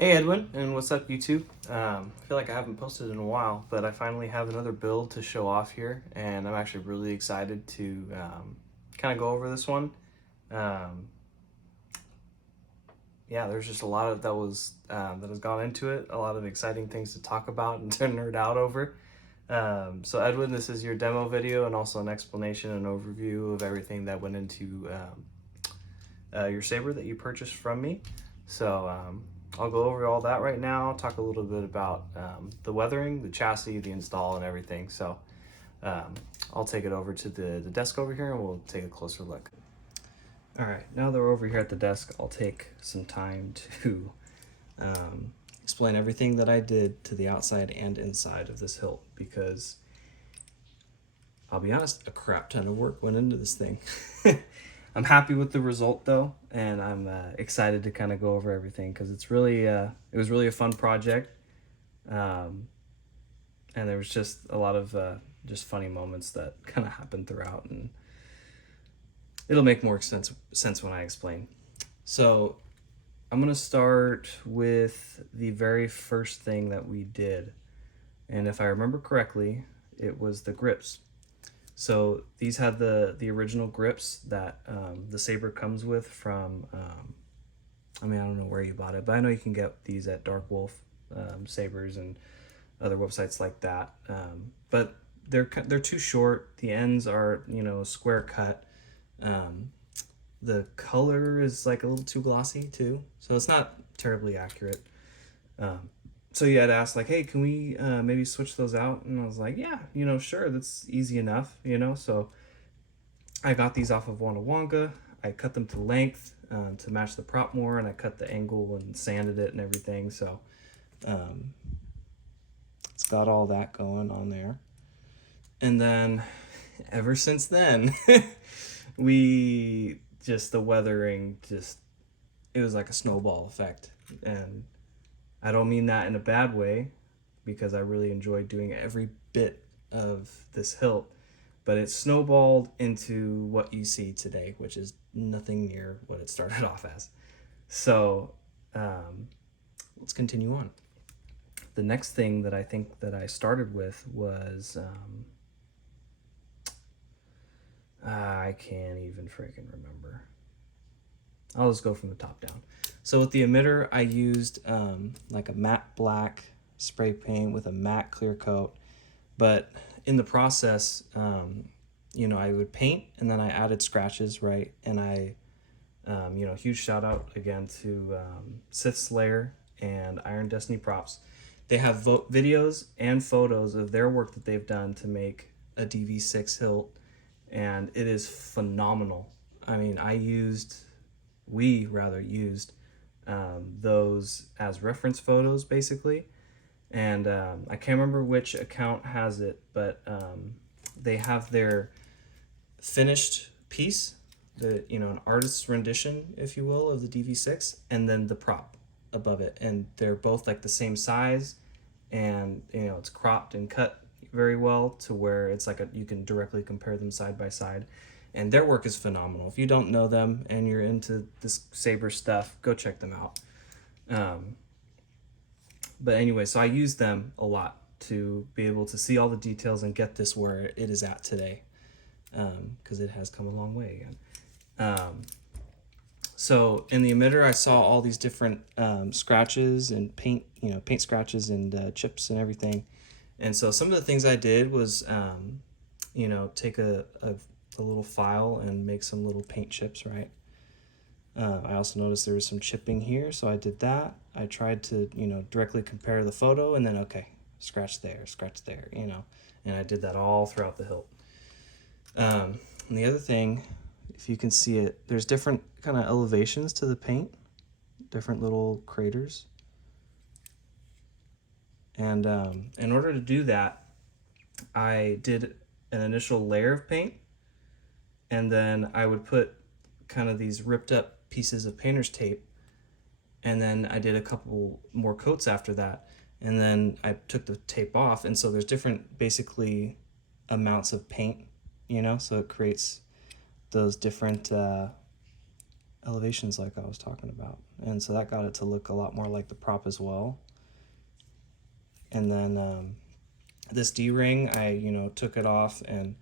Hey Edwin, and what's up YouTube? I feel like I haven't posted in a while, but I finally have another build to show off here, and I'm actually really excited to kind of go over this one. Um, yeah, there's just a lot of that has gone into it, a lot of exciting things to talk about and to nerd out over. So Edwin, this is your demo video and also an explanation and overview of everything that went into your saber that you purchased from me. So I'll go over all that right now, talk a little bit about the weathering, the chassis, the install, and everything. So I'll take it over to the desk over here and we'll take a closer look. All right, now that we're over here at the desk, I'll take some time to explain everything that I did to the outside and inside of this hilt, because I'll be honest, a crap ton of work went into this thing. I'm happy with the result though, and I'm excited to kind of go over everything because it's really it was really a fun project, and there was just a lot of just funny moments that kind of happened throughout, and it'll make more sense when I explain. So I'm gonna start with the very first thing that we did, and if I remember correctly, it was the grips. So these had the original grips that the saber comes with from, I mean, I don't know where you bought it, but I know you can get these at Dark Wolf sabers and other websites like that. But they're too short. The ends are, square cut. The color is like a little too glossy too, so it's not terribly accurate. So you had asked like, hey, can we maybe switch those out? And I was like, yeah, sure, that's easy enough, So I got these off of Wonga. I cut them to length to match the prop more, and I cut the angle and sanded it and everything. So it's got all that going on there. And then ever since then, the weathering it was like a snowball effect. And I don't mean that in a bad way, because I really enjoyed doing every bit of this hilt, but it snowballed into what you see today, which is nothing near what it started off as. So let's continue on. The next thing that I think that I started with was I can't even freaking remember. I'll just go from the top down. So with the emitter, I used like a matte black spray paint with a matte clear coat. But in the process, I would paint and then I added scratches, right? And I, huge shout out again to Sith Lord and Iron Destiny Props. They have videos and photos of their work that they've done to make a DV6 hilt, and it is phenomenal. I mean, we used those as reference photos basically, and I can't remember which account has it, but they have their finished piece, an artist's rendition, if you will, of the DV6, and then the prop above it, and they're both like the same size, and it's cropped and cut very well to where it's like you can directly compare them side by side. And their work is phenomenal. If you don't know them and you're into this saber stuff, go check them out. But anyway, so I use them a lot to be able to see all the details and get this where it is at today, because it has come a long way again. So in the emitter, I saw all these different scratches and paint scratches and chips and everything. And so some of the things I did was, take a little file and make some little paint chips, right? I also noticed there was some chipping here, so I did that. I tried to, directly compare the photo, and then, okay, scratch there, and I did that all throughout the hilt. And the other thing, if you can see it, there's different kind of elevations to the paint, different little craters. And in order to do that, I did an initial layer of paint, and then I would put kind of these ripped up pieces of painter's tape, and then I did a couple more coats after that, and then I took the tape off, and so there's different basically amounts of paint, so it creates those different elevations like I was talking about. And so that got it to look a lot more like the prop as well. And then this D-ring, I, you know, took it off, and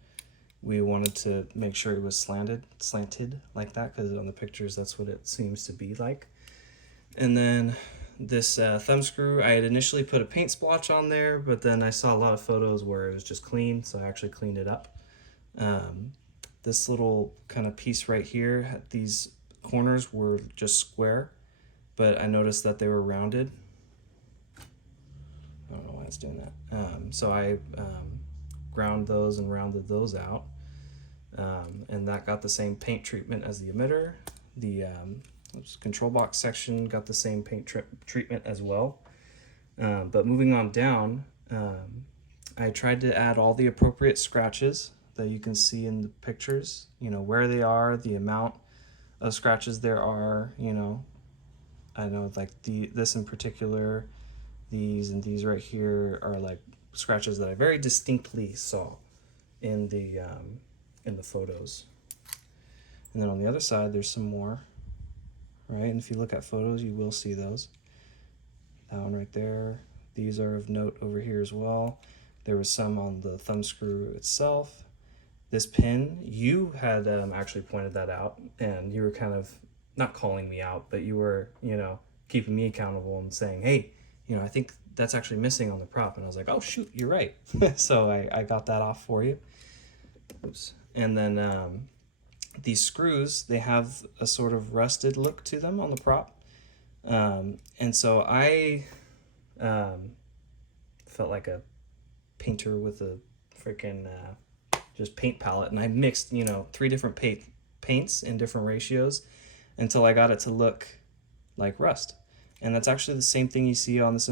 we wanted to make sure it was slanted like that, because on the pictures that's what it seems to be like. And then this thumb screw, I had initially put a paint splotch on there, but then I saw a lot of photos where it was just clean, so I actually cleaned it up. This little kind of piece right here, these corners were just square, but I noticed that they were rounded. I don't know why it's doing that. So I ground those and rounded those out. And that got the same paint treatment as the emitter. The control box section got the same paint treatment as well. But moving on down, I tried to add all the appropriate scratches that you can see in the pictures, you know, where they are, the amount of scratches there are, you know. I know like this in particular, these and these right here are like scratches that I very distinctly saw in the photos. And then on the other side, there's some more, right? And if you look at photos, you will see those. That one right there. These are of note over here as well. There was some on the thumb screw itself. This pin, you had actually pointed that out, and you were kind of not calling me out, but you were, you know, keeping me accountable and saying, hey, you know, I think that's actually missing on the prop. And I was like, oh shoot, you're right. So I got that off for you. Oops. And then these screws, they have a sort of rusted look to them on the prop. And so I felt like a painter with a freaking just paint palette, and I mixed, you know, 3 different paints in different ratios until I got it to look like rust. And that's actually the same thing you see on this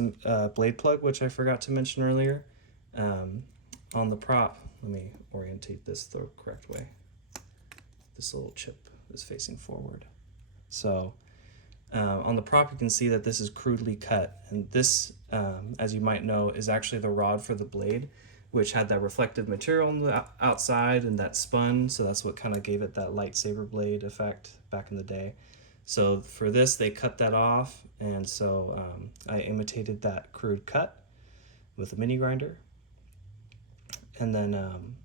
blade plug, which I forgot to mention earlier. On the prop, let me orientate this the correct way. This little chip is facing forward. So on the prop, you can see that this is crudely cut. And this, as you might know, is actually the rod for the blade, which had that reflective material on the outside and that spun. So that's what kind of gave it that lightsaber blade effect back in the day. So for this, they cut that off. And so I imitated that crude cut with a mini grinder. And then,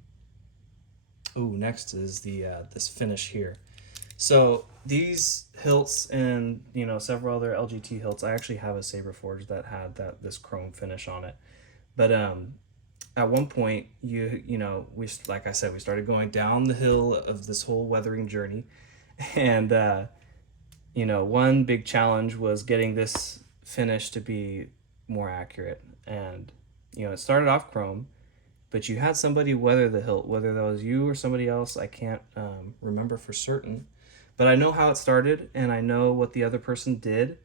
next is the this finish here. So these hilts and, you know, several other LGT hilts, I actually have a saber forge that had this chrome finish on it. But at one point, you know, like I said, we started going down the hill of this whole weathering journey, and you know, one big challenge was getting this finish to be more accurate. And you know, it started off chrome, but you had somebody weather the hilt, whether that was you or somebody else. I can't remember for certain, but I know how it started, and I know what the other person did.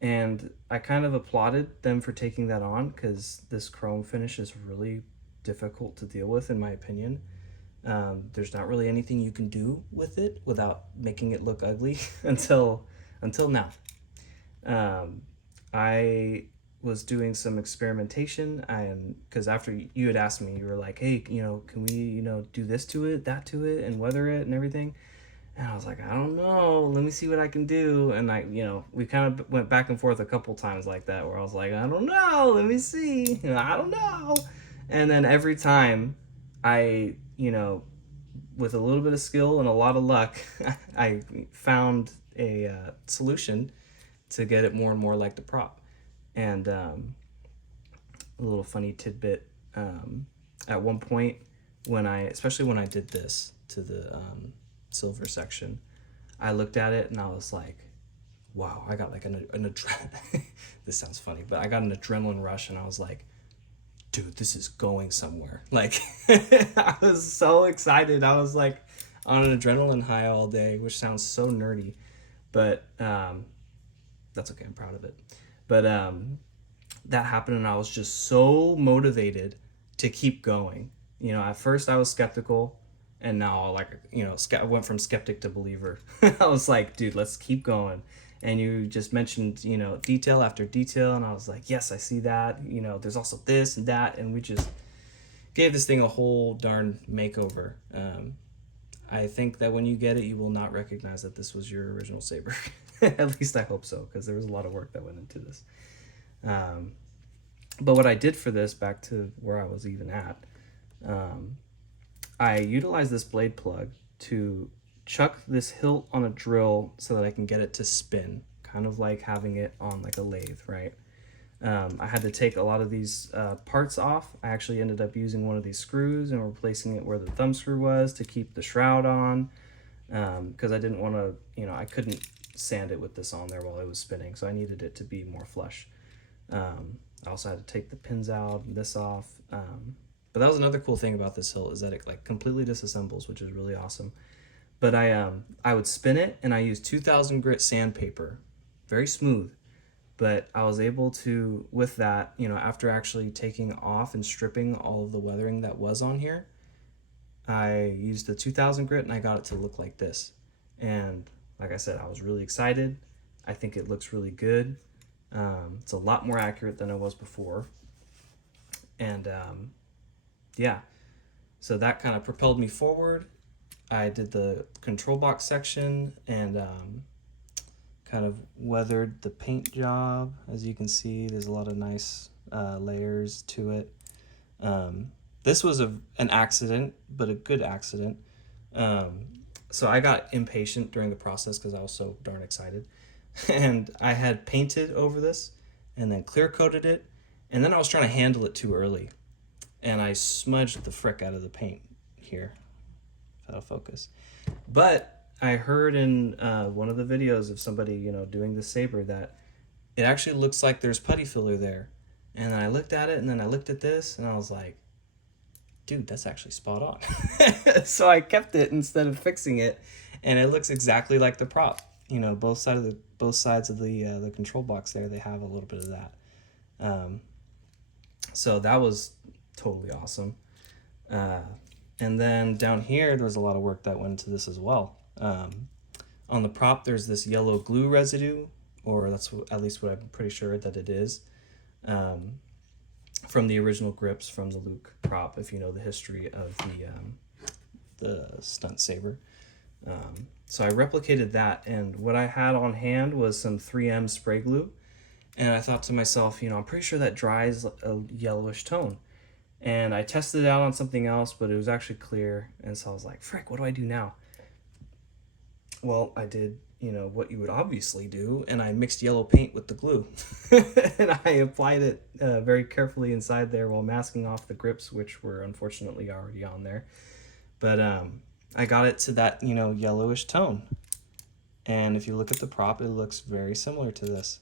And I kind of applauded them for taking that on, because this chrome finish is really difficult to deal with, in my opinion. There's not really anything you can do with it without making it look ugly until now. I was doing some experimentation, because after you had asked me, you were like, hey, you know, can we, you know, do this to it, that to it, and weather it and everything? And I was like, I don't know, let me see what I can do. And you know, we kind of went back and forth a couple times like that, where I was like, I don't know, let me see, I don't know. And then every time I, you know, with a little bit of skill and a lot of luck, I found a solution to get it more and more like the prop. And a little funny tidbit, at one point, especially when I did this to the silver section, I looked at it and I was like, wow, I got like an this sounds funny, but I got an adrenaline rush, and I was like, dude, this is going somewhere. Like, I was so excited. I was like on an adrenaline high all day, which sounds so nerdy, but that's okay. I'm proud of it. But that happened, and I was just so motivated to keep going. You know, at first I was skeptical, and now, like, you know, I went from skeptic to believer. I was like, dude, let's keep going. And you just mentioned, you know, detail after detail, and I was like, yes, I see that. You know, there's also this and that, and we just gave this thing a whole darn makeover. I think that when you get it, you will not recognize that this was your original saber. At least I hope so, because there was a lot of work that went into this. But what I did for this, back to where I was even at, I utilized this blade plug to chuck this hilt on a drill so that I can get it to spin, kind of like having it on like a lathe, right? I had to take a lot of these parts off. I actually ended up using one of these screws and replacing it where the thumb screw was to keep the shroud on, because I didn't want to, I couldn't sand it with this on there while it was spinning, so I needed it to be more flush. I also had to take the pins out and this off. But that was another cool thing about this hilt, is that it like completely disassembles, which is really awesome. But I would spin it, and I used 2000 grit sandpaper, very smooth. But I was able to, with that, after actually taking off and stripping all of the weathering that was on here, I used the 2000 grit and I got it to look like this. And like I said, I was really excited. I think it looks really good. It's a lot more accurate than it was before. And yeah, so that kind of propelled me forward. I did the control box section and kind of weathered the paint job. As you can see, there's a lot of nice layers to it. This was an accident, but a good accident. So I got impatient during the process because I was so darn excited. And I had painted over this and then clear coated it. And then I was trying to handle it too early. And I smudged the frick out of the paint here. Out of focus. But I heard in one of the videos of somebody, doing the saber, that it actually looks like there's putty filler there. And then I looked at it, and then I looked at this, and I was like, dude, that's actually spot on. So I kept it instead of fixing it, and it looks exactly like the prop. Both sides of the control box there, they have a little bit of that. So that was totally awesome. And then down here, there's a lot of work that went into this as well. On the prop, there's this yellow glue residue, or that's at least what I'm pretty sure that it is, from the original grips from the Luke prop, if you know the history of the stunt saber. So I replicated that, and what I had on hand was some 3M spray glue, and I thought to myself, I'm pretty sure that dries a yellowish tone. And I tested it out on something else, but it was actually clear. And so I was like, frick, what do I do now? Well, I did, what you would obviously do. And I mixed yellow paint with the glue. And I applied it very carefully inside there while masking off the grips, which were unfortunately already on there. But I got it to that, yellowish tone. And if you look at the prop, it looks very similar to this.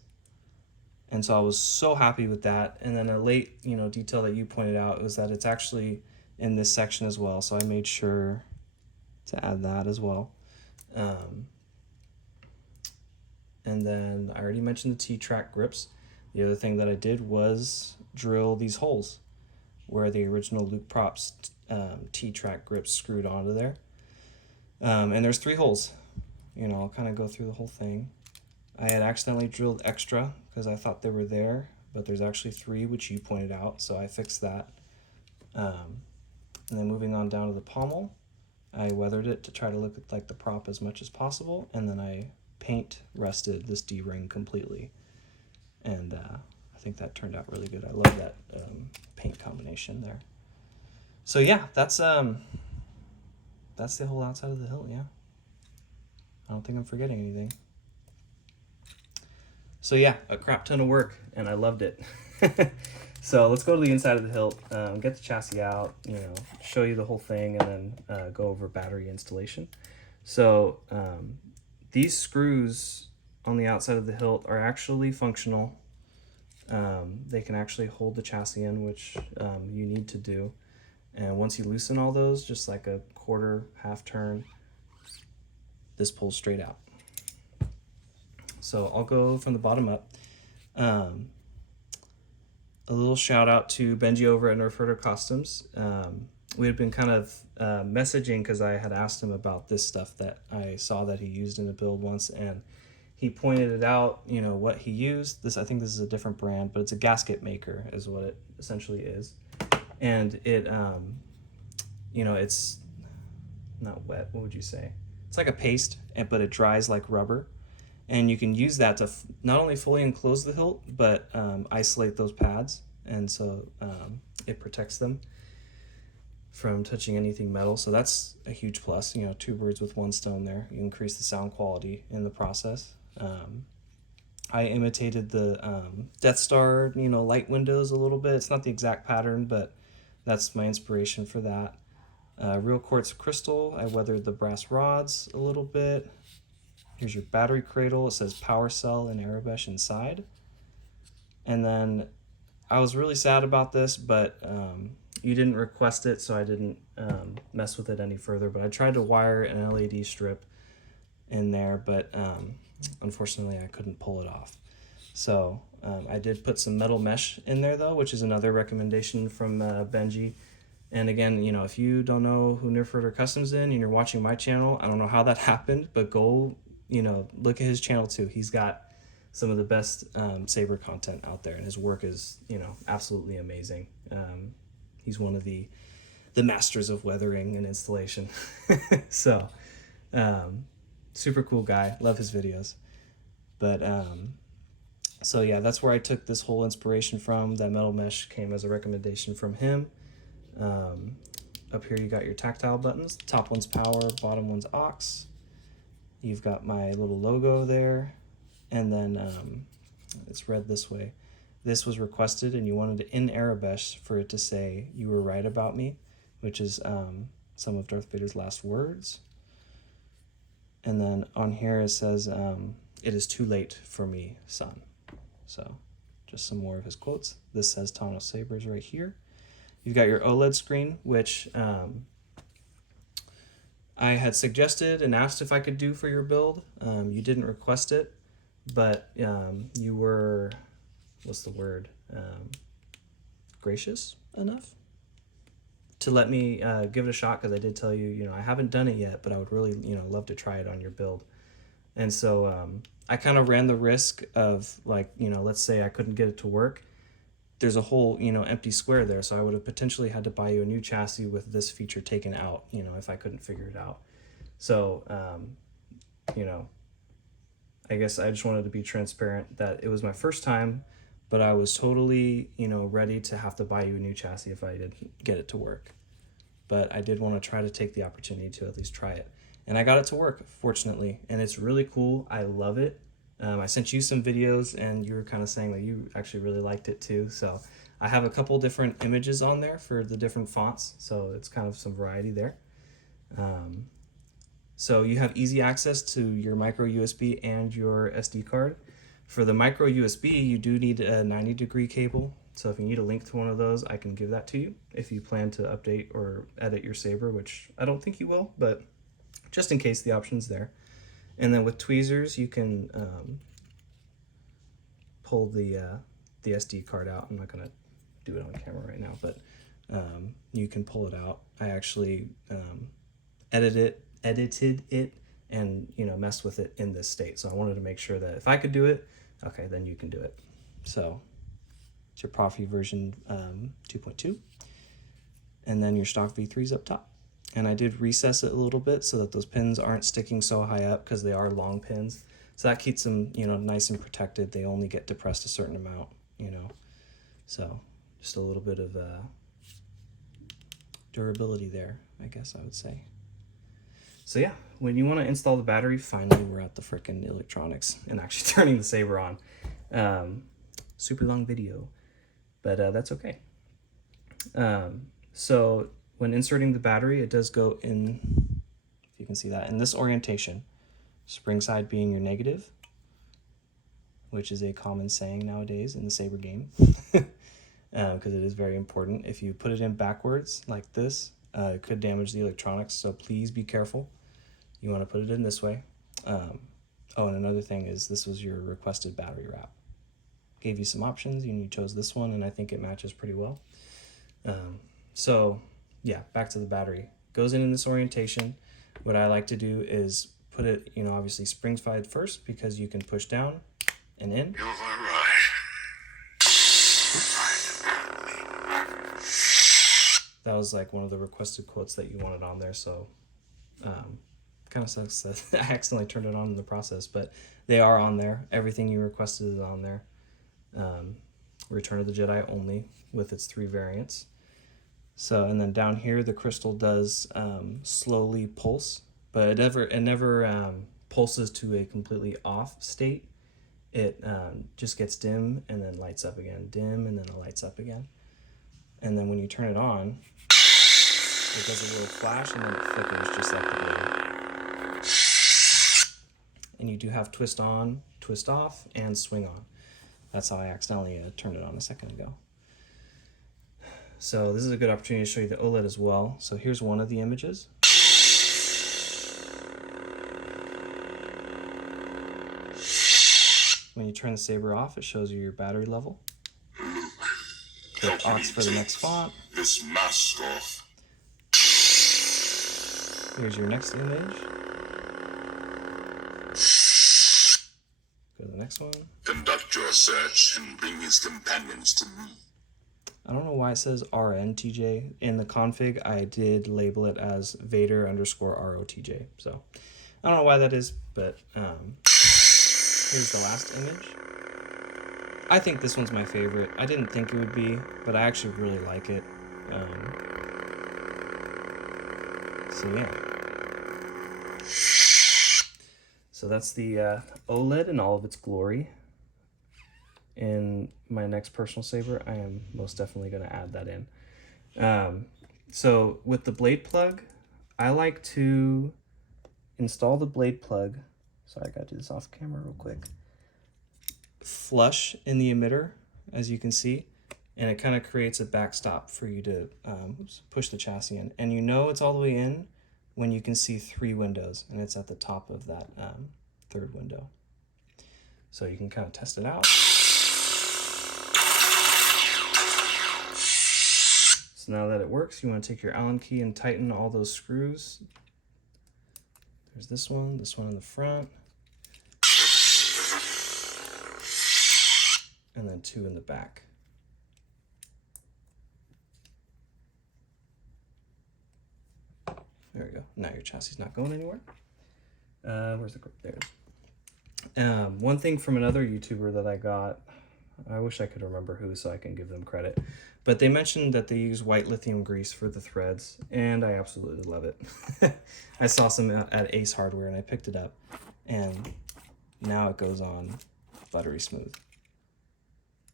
And so I was so happy with that. And then a late, detail that you pointed out was that it's actually in this section as well. So I made sure to add that as well. And then I already mentioned the T-track grips. The other thing that I did was drill these holes where the original Luke props T-track grips screwed onto there. And there's 3 holes. I'll kind of go through the whole thing. I had accidentally drilled extra because I thought they were there, but there's actually 3, which you pointed out, so I fixed that. And then moving on down to the pommel, I weathered it to try to look like the prop as much as possible, and then I paint rested this D-ring completely. And I think that turned out really good. I love that paint combination there. So yeah, that's the whole outside of the hilt, yeah. I don't think I'm forgetting anything. So yeah, a crap ton of work, and I loved it. So let's go to the inside of the hilt, get the chassis out, show you the whole thing, and then go over battery installation. So these screws on the outside of the hilt are actually functional. They can actually hold the chassis in, which you need to do. And once you loosen all those, just like a quarter, half turn, this pulls straight out. So I'll go from the bottom up. A little shout out to Benji over at Nerf Herder Costumes. We had been kind of messaging because I had asked him about this stuff that I saw that he used in a build once, and he pointed it out, what he used. I think this is a different brand, but it's a gasket maker is what it essentially is. And it, it's not wet, what would you say? It's like a paste, but it dries like rubber. And you can use that to not only fully enclose the hilt, but isolate those pads. And so it protects them from touching anything metal. So that's a huge plus. You know, 2 birds with 1 stone there. You increase the sound quality in the process. I imitated the Death Star, you know, light windows a little bit. It's not the exact pattern, but that's my inspiration for that. Real quartz crystal. I weathered the brass rods a little bit. Here's your battery cradle. It says power cell and Arabesh inside. And then I was really sad about this, but you didn't request it, so I didn't mess with it any further. But I tried to wire an LED strip in there, but unfortunately I couldn't pull it off. So I did put some metal mesh in there though, which is another recommendation from Benji. And again, you know, if you don't know who Nerfurter Customs in and you're watching my channel, I don't know how that happened, but go, you know, look at his channel too. He's got some of the best saber content out there, and his work is, you know, absolutely amazing. He's one of the masters of weathering and installation. So super cool guy, love his videos. But so yeah, that's where I took this whole inspiration from. That metal mesh came as a recommendation from him. Up here you got your tactile buttons. Top one's power, bottom one's aux. You've got my little logo there, and then it's read this way. This was requested, and you wanted it in Arabesh for it to say, "You were right about me," which is some of Darth Vader's last words. And then on here it says, "It is too late for me, son." So just some more of his quotes. This says Tano Sabers right here. You've got your OLED screen, which I had suggested and asked if I could do for your build. You didn't request it, but you were, what's the word, gracious enough to let me give it a shot, because I did tell you, you know, I haven't done it yet, but I would really, you know, love to try it on your build. And so I kind of ran the risk of, like, you know, let's say I couldn't get it to work. There's a whole, you know, empty square there, so I would have potentially had to buy you a new chassis with this feature taken out, you know, if I couldn't figure it out. So, you know, I guess I just wanted to be transparent that it was my first time, but I was totally, you know, ready to have to buy you a new chassis if I didn't get it to work. But I did want to try to take the opportunity to at least try it. And I got it to work, fortunately, and it's really cool. I love it. I sent you some videos, and you were kind of saying that you actually really liked it too. So I have a couple different images on there for the different fonts, so it's kind of some variety there. So you have easy access to your micro USB and your SD card. For the micro USB, you do need a 90-degree cable. So if you need a link to one of those, I can give that to you if you plan to update or edit your saber, which I don't think you will, but just in case, the option's there. And then with tweezers, you can pull the SD card out. I'm not going to do it on camera right now, but you can pull it out. I actually edited it and, you know, messed with it in this state. So I wanted to make sure that if I could do it, okay, then you can do it. So it's your Profi version 2.2. And then your stock V3's up top. And I did recess it a little bit so that those pins aren't sticking so high up, because they are long pins. So that keeps them, you know, nice and protected. They only get depressed a certain amount, you know. So just a little bit of durability there, I guess I would say. So yeah, when you want to install the battery, finally we're at the frickin' electronics and actually turning the saber on. Super long video, but that's okay. So when inserting the battery, it does go in, if you can see that, in this orientation. Spring side being your negative, which is a common saying nowadays in the saber game, because it is very important. If you put it in backwards like this, it could damage the electronics, so please be careful. You want to put it in this way. Oh, and another thing is, this was your requested battery wrap. Gave you some options, and you chose this one, and I think it matches pretty well. So yeah, back to the battery. Goes in this orientation. What I like to do is put it, you know, obviously spring side first, because you can push down and in. You're right. That was like one of the requested quotes that you wanted on there, so Kind of sucks that I accidentally turned it on in the process, but they are on there. Everything you requested is on there. Return of the Jedi only with its 3 variants. So, and then down here, the crystal does slowly pulse, but it never pulses to a completely off state. It just gets dim and then lights up again, dim and then it lights up again. And then when you turn it on, it does a little flash and then it flickers just like the blade. And you do have twist on, twist off, and swing on. That's how I accidentally turned it on a second ago. So this is a good opportunity to show you the OLED as well. So here's one of the images. When you turn the saber off, it shows you your battery level. Click aux for the next font. This mask off. Here's your next image. Go to the next one. Conduct your search and bring his companions to me. I don't know why it says RNTJ. In the config, I did label it as Vader_ROTJ. So I don't know why that is, but here's the last image. I think this one's my favorite. I didn't think it would be, but I actually really like it. So yeah. So that's the OLED in all of its glory. In my next personal saber, I am most definitely going to add that in. So with the blade plug, I like to install the blade plug. Sorry, I got to do this off camera real quick. Flush in the emitter, as you can see, and it kind of creates a backstop for you to push the chassis in. And you know it's all the way in when you can see 3 windows, and it's at the top of that 3rd window. So you can kind of test it out. So now that it works, you want to take your Allen key and tighten all those screws. There's this one in the front, and then 2 in the back. There we go. Now your chassis is not going anywhere. Where's the grip? There it is. One thing from another YouTuber that I got, I wish I could remember who so I can give them credit, but they mentioned that they use white lithium grease for the threads, and I absolutely love it. I saw some at Ace Hardware and I picked it up, and now it goes on buttery smooth.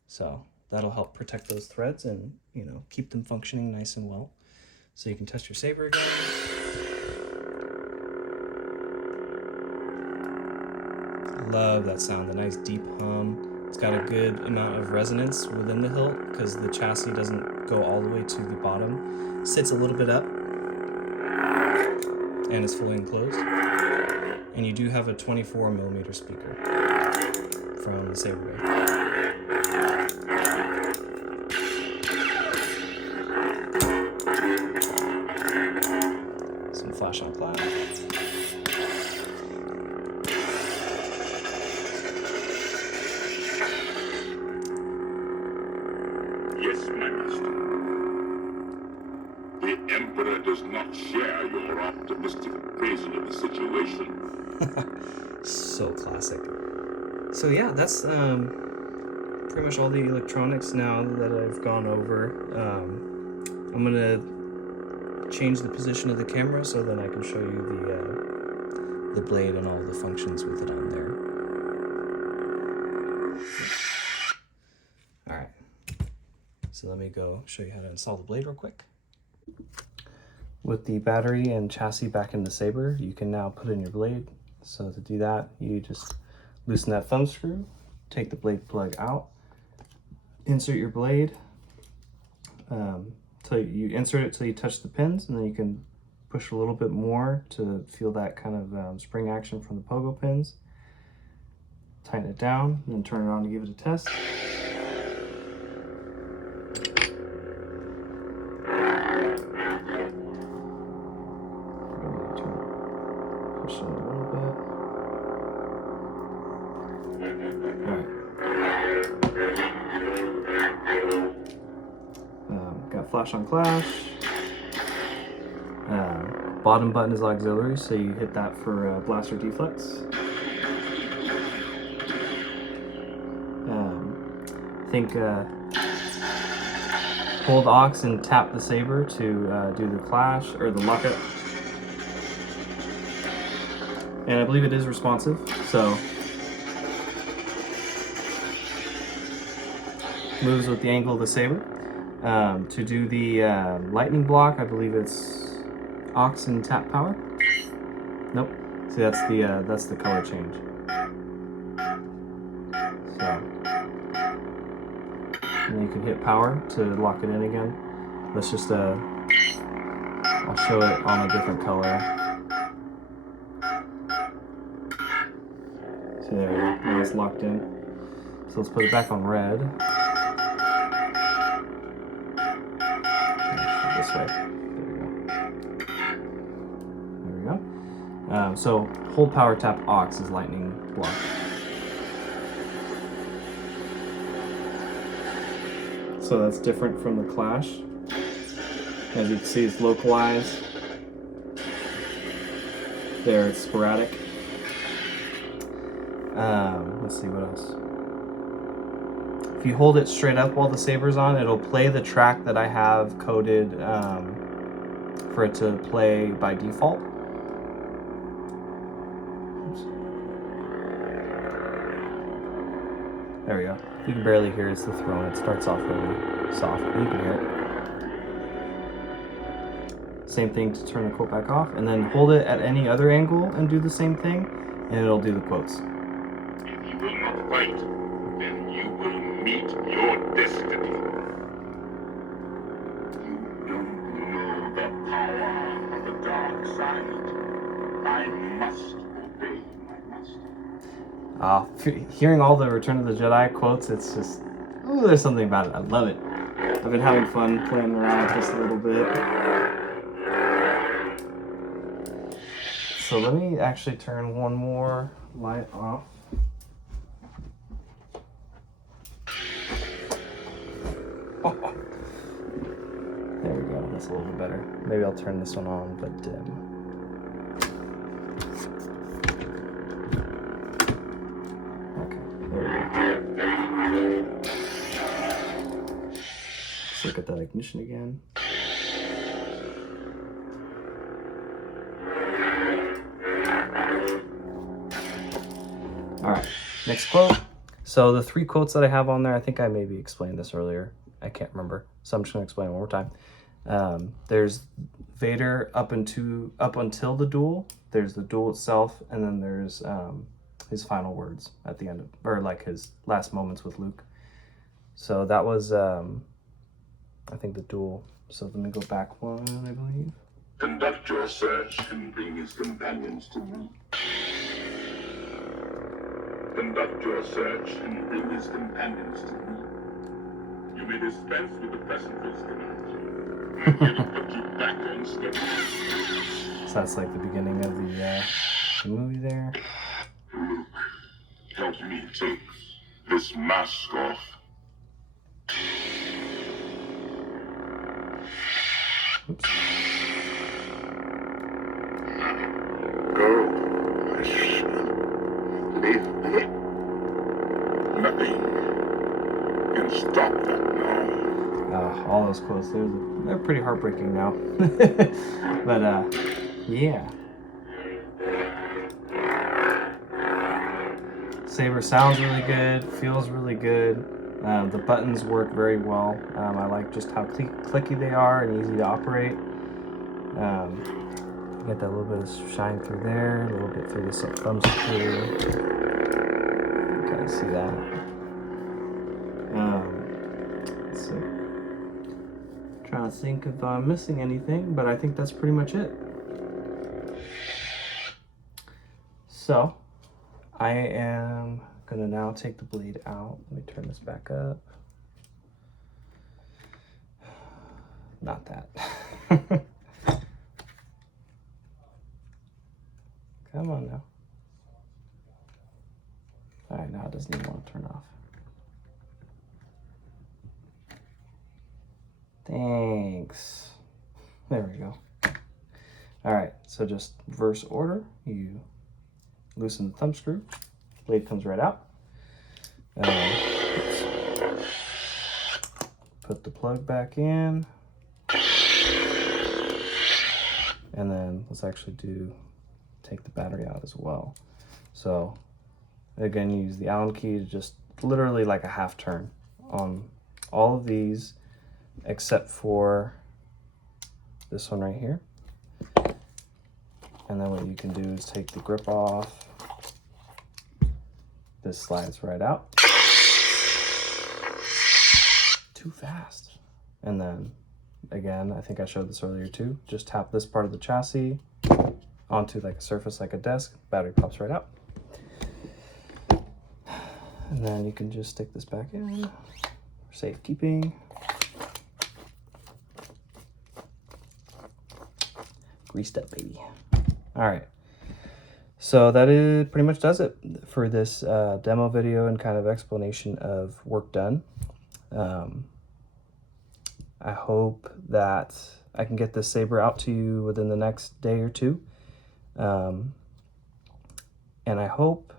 So that'll help protect those threads and, you know, keep them functioning nice and well. So you can test your saber again. Love that sound, the nice deep hum. It's got a good amount of resonance within the hilt because the chassis doesn't go all the way to the bottom. Sits a little bit up and is fully enclosed. And you do have a 24mm speaker from the saber blade. Some flash on flash. Does not share your optimistic appraisal of the situation. So classic. So yeah, that's pretty much all the electronics now that I've gone over. I'm gonna change the position of the camera so that I can show you the blade and all the functions with it on there. All right. So let me go show you how to install the blade real quick. With the battery and chassis back in the saber, you can now put in your blade. So to do that, you just loosen that thumb screw, take the blade plug out, insert your blade, till you insert it till you touch the pins, and then you can push a little bit more to feel that kind of spring action from the pogo pins. Tighten it down, and then turn it on to give it a test. Push it a little bit. Got flash on clash. Bottom button is auxiliary, so you hit that for blaster deflex. I think hold aux and tap the saber to do the clash or the lockup. And I believe it is responsive, so moves with the angle of the saber. To do the lightning block, I believe it's aux and tap power. Nope. See, that's the color change. So, and then you can hit power to lock it in again. Let's just I'll show it on a different color. See there, now it's locked in. So let's put it back on red. This way. There we go. So hold power tap aux is lightning block. So that's different from the clash. As you can see, it's localized. There, it's sporadic. Let's see what else. If you hold it straight up while the saber's on, it'll play the track that I have coded for it to play by default. Oops. There we go. You can barely hear it's the throne. It starts off really soft, but you can hear it. Same thing to turn the quote back off, and then hold it at any other angle and do the same thing, and it'll do the quotes. If you will not fight, then you will meet your destiny. You don't know the power of the dark side. I must obey my master. Hearing all the Return of the Jedi quotes, it's just, ooh, there's something about it. I love it. I've been having fun playing around with this a little bit. So let me actually turn one more light off. There we go, that's a little bit better. Maybe I'll turn this one on, but dim. Let's look at that ignition again. All right, next quote. So the 3 quotes that I have on there, I think I maybe explained this earlier. I can't remember, so I'm just gonna explain it one more time. There's Vader up until the duel. There's the duel itself, and then there's his final words at the end of, or like his last moments with Luke. So that was, I think, the duel. So let me go back one, I believe. Conduct your search and bring his companions to me. Conduct your search and bring his companions to me. You may dispense with the present tonight. I'm here to put you back on schedule. So that's like the beginning of the movie there. Luke, help me take this mask off. Oops. Go. Leave me. Nothing can stop that now. All those quotes, they're pretty heartbreaking now. But yeah. Saber sounds really good, feels really good. The buttons work very well. I like just how clicky they are and easy to operate. Get that little bit of shine through there, a little bit through the thumb screw. You kind of see that. Let's see. Trying to think if I'm missing anything, but I think that's pretty much it. So, I am gonna now take the bleed out. Let me turn this back up. Not that. Come on now. All right, now it doesn't even want to turn off. Thanks. There we go. All right, so just reverse order. You loosen the thumb screw, blade comes right out. Put the plug back in. And then let's actually take the battery out as well. So again, use the Allen key to just literally like a half turn on all of these, except for this one right here. And then what you can do is take the grip off. This slides right out. Too fast. And then again, I think I showed this earlier too, just tap this part of the chassis onto like a surface like a desk, battery pops right out. And then you can just stick this back in for safekeeping. Greased up, baby. All right, so that pretty much does it for this demo video and kind of explanation of work done. I hope that I can get this saber out to you within the next day or two. And I hope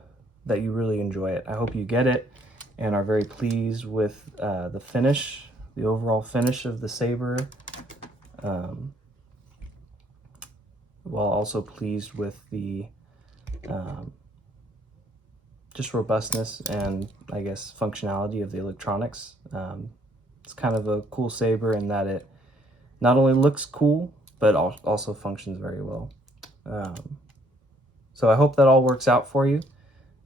that you really enjoy it. I hope you get it and are very pleased with the finish, the overall finish of the saber, while also pleased with the just robustness and I guess functionality of the electronics. It's kind of a cool saber in that it not only looks cool, but also functions very well. So I hope that all works out for you.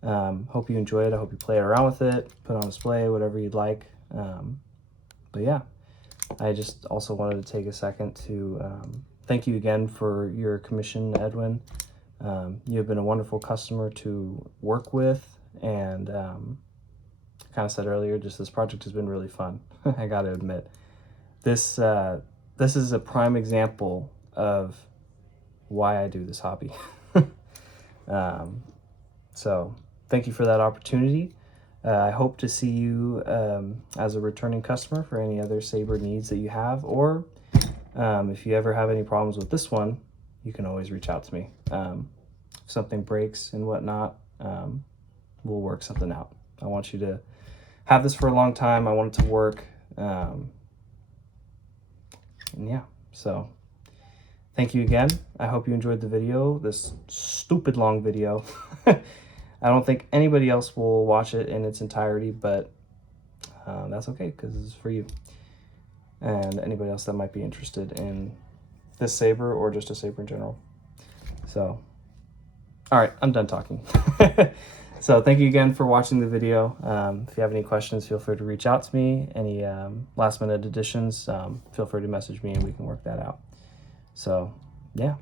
Hope you enjoy it. I hope you play around with it, put on display, whatever you'd like. But yeah, I just also wanted to take a second to thank you again for your commission, Edwin. You have been a wonderful customer to work with, and kind of said earlier, just this project has been really fun. I got to admit, this is a prime example of why I do this hobby. So thank you for that opportunity. I hope to see you as a returning customer for any other saber needs that you have, or if you ever have any problems with this one, you can always reach out to me. If something breaks and whatnot, we'll work something out. I want you to have this for a long time. I want it to work. And yeah, so thank you again. I hope you enjoyed the video, this stupid long video. I don't think anybody else will watch it in its entirety, but that's okay because this is for you and anybody else that might be interested in this saber or just a saber in general. So, all right, I'm done talking. So thank you again for watching the video. If you have any questions, feel free to reach out to me. Any last minute additions, feel free to message me and we can work that out. So yeah,